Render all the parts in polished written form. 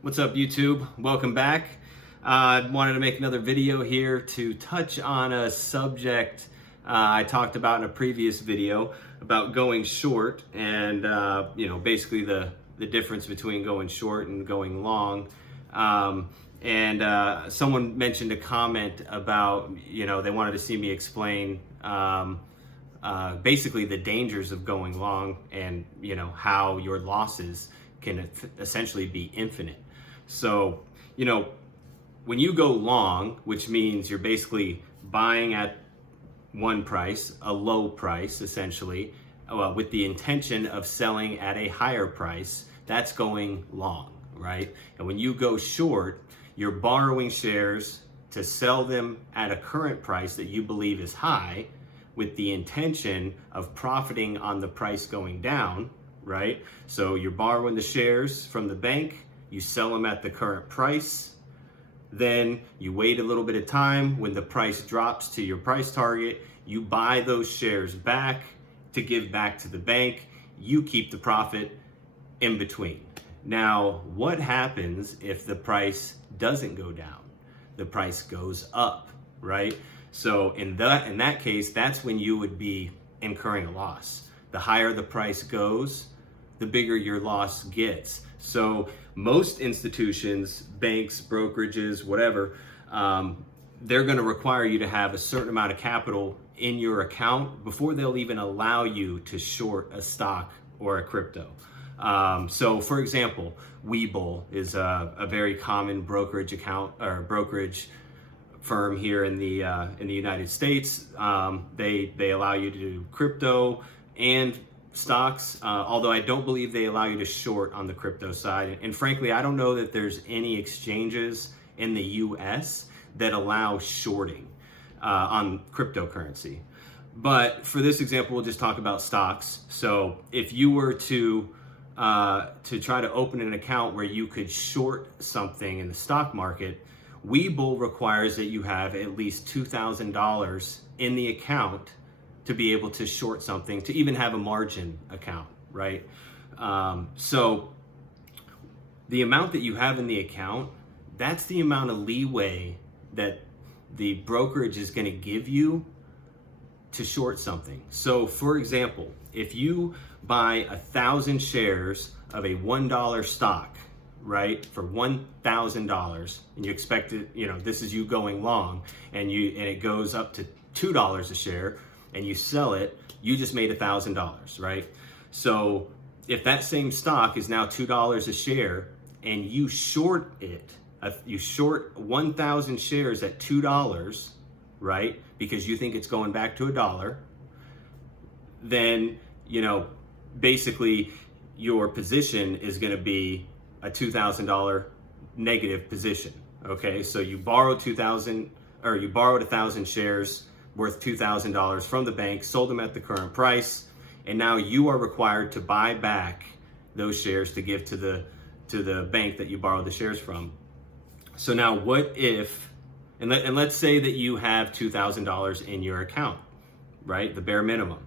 What's up, YouTube? Welcome back. I wanted to make another video here to touch on a subject I talked about in a previous video about going short and basically the difference between going short and going long. Someone mentioned a comment about they wanted to see me explain basically the dangers of going long and how your losses can essentially be infinite. So, when you go long, which means you're basically buying at one price, a low price essentially, with the intention of selling at a higher price, that's going long, right? And when you go short, you're borrowing shares to sell them at a current price that you believe is high with the intention of profiting on the price going down, right? So you're borrowing the shares from the bank, you sell them at the current price, then you wait a little bit of time. When the price drops to your price target, you buy those shares back to give back to the bank. You keep the profit in between. Now, what happens if the price doesn't go down? The price goes up, right? So in that case, that's when you would be incurring a loss. The higher the price goes, the bigger your loss gets. So most institutions, banks, brokerages, whatever, they're going to require you to have a certain amount of capital in your account before they'll even allow you to short a stock or a crypto. So for example, Webull is a very common brokerage account or brokerage firm here in the United States. They allow you to do crypto and stocks, although I don't believe they allow you to short on the crypto side. And frankly, I don't know that there's any exchanges in the US that allow shorting on cryptocurrency. But for this example, we'll just talk about stocks. So if you were to try to open an account where you could short something in the stock market, Webull requires that you have at least $2,000 in the account to be able to short something, to even have a margin account, right? So the amount that you have in the account, that's the amount of leeway that the brokerage is going to give you to short something. So for example, if you buy 1,000 shares of a $1 stock, right, for $1,000, and you expect it, this is you going long, and it goes up to $2 a share, and you sell it, you just made $1,000, right? So if that same stock is now $2 a share, and you short it, you short 1,000 shares at $2, right, because you think it's going back to $1, then basically your position is going to be a $2,000 negative position. Okay, so you borrowed 1,000 shares worth $2,000 from the bank, sold them at the current price, and now you are required to buy back those shares to give to the bank that you borrowed the shares from. So now what if, and let's say that you have $2,000 in your account, right? The bare minimum.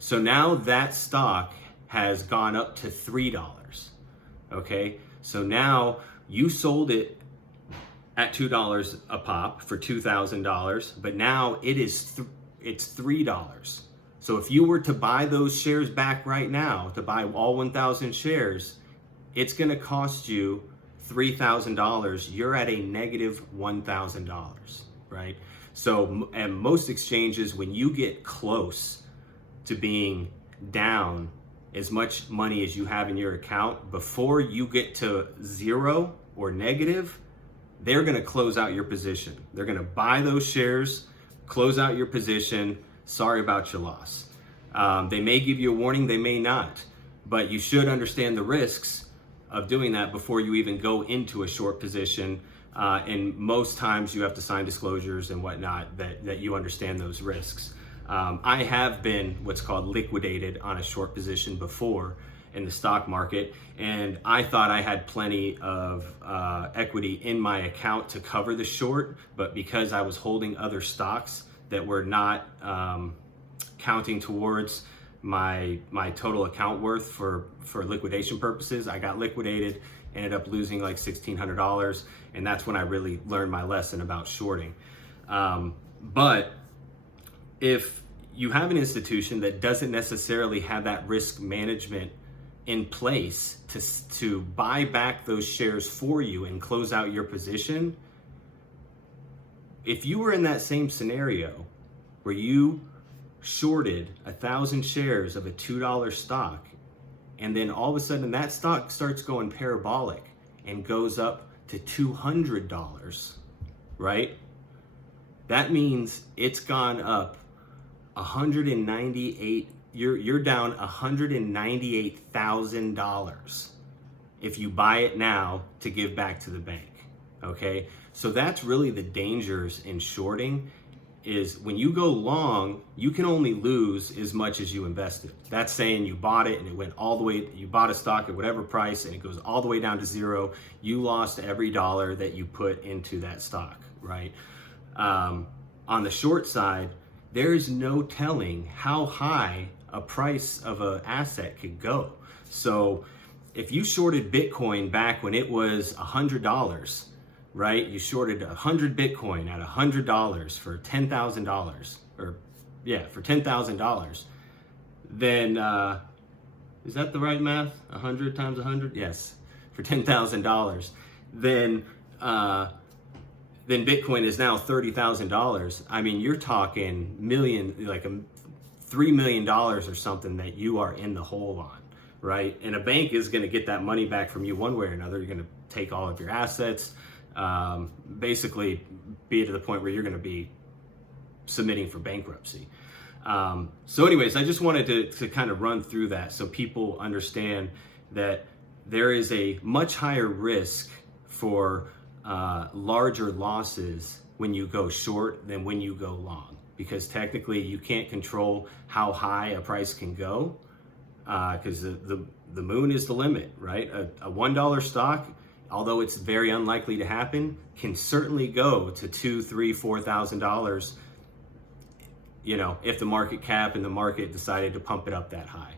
So now that stock has gone up to $3. Okay, so now you sold it at $2 a pop for $2,000, but now it's $3. So if you were to buy those shares back right now, to buy all 1,000 shares, it's going to cost you $3,000. You're at a negative $1,000, right? So at most exchanges, when you get close to being down as much money as you have in your account, before you get to zero or negative, they're going to close out your position. They're going to buy those shares, close out your position. Sorry about your loss. They may give you a warning, they may not, but you should understand the risks of doing that before you even go into a short position. And most times you have to sign disclosures and whatnot that you understand those risks. I have been what's called liquidated on a short position before in the stock market, and I thought I had plenty of equity in my account to cover the short, but because I was holding other stocks that were not counting towards my total account worth for liquidation purposes, I got liquidated ended up losing like $1,600, and that's when I really learned my lesson about shorting. But if you have an institution that doesn't necessarily have that risk management in place to buy back those shares for you and close out your position, if you were in that same scenario where you shorted 1,000 shares of a $2 stock, and then all of a sudden that stock starts going parabolic and goes up to $200, right? That means it's gone up 198. You're down $198,000 if you buy it now to give back to the bank. Okay, so that's really the dangers in shorting. Is when you go long, you can only lose as much as you invested. That's saying you bought it and it went all the way, you bought a stock at whatever price and it goes all the way down to zero. You lost every dollar that you put into that stock, right? On the short side, there is no telling how high a price of an asset could go. So if you shorted Bitcoin back when it was $100, right? You shorted 100 Bitcoin at $100 for $10,000, or for $10,000. Then, is that the right math? 100 times 100? Yes, for $10,000. Then Bitcoin is now $30,000. I mean, you're talking $3 million or something that you are in the hole on, right? And a bank is going to get that money back from you one way or another. You're going to take all of your assets, basically be to the point where you're going to be submitting for bankruptcy. So anyways, I just wanted to kind of run through that so people understand that there is a much higher risk for larger losses when you go short than when you go long, because technically you can't control how high a price can go, because the moon is the limit, right? A $1 stock, although it's very unlikely to happen, can certainly go to $2,000, $3,000, $4,000, if the market cap and the market decided to pump it up that high.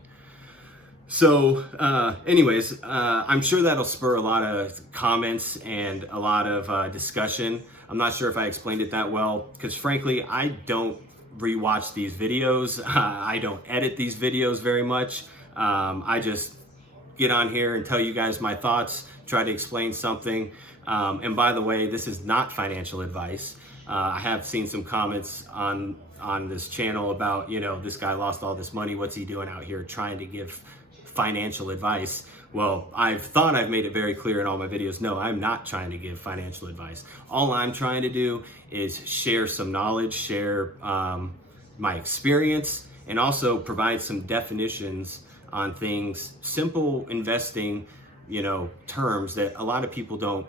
So anyways, I'm sure that'll spur a lot of comments and a lot of discussion. I'm not sure if I explained it that well, because frankly, I don't rewatch these videos. I don't edit these videos very much. I just get on here and tell you guys my thoughts, try to explain something. And by the way, this is not financial advice. I have seen some comments on this channel about, this guy lost all this money. What's he doing out here trying to give financial advice? Well, I've thought I've made it very clear in all my videos. No, I'm not trying to give financial advice. All I'm trying to do is share some knowledge, share my experience, and also provide some definitions on things, simple investing, terms that a lot of people don't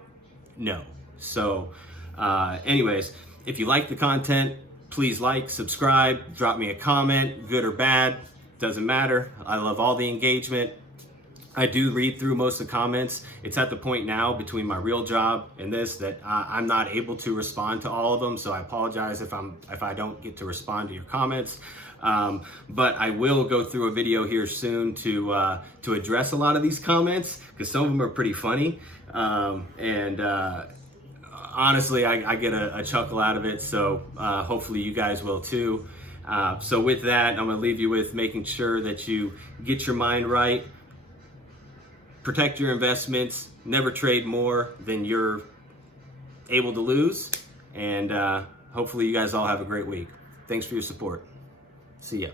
know. So anyways, if you like the content, please like, subscribe, drop me a comment, good or bad, doesn't matter. I love all the engagement. I do read through most of the comments. It's at the point now between my real job and this that I'm not able to respond to all of them. So I apologize if I don't get to respond to your comments. But I will go through a video here soon to address a lot of these comments, because some of them are pretty funny. Honestly, I get a chuckle out of it. So hopefully you guys will too. So with that, I'm gonna leave you with making sure that you get your mind right, protect your investments, never trade more than you're able to lose, and hopefully you guys all have a great week. Thanks for your support. See ya.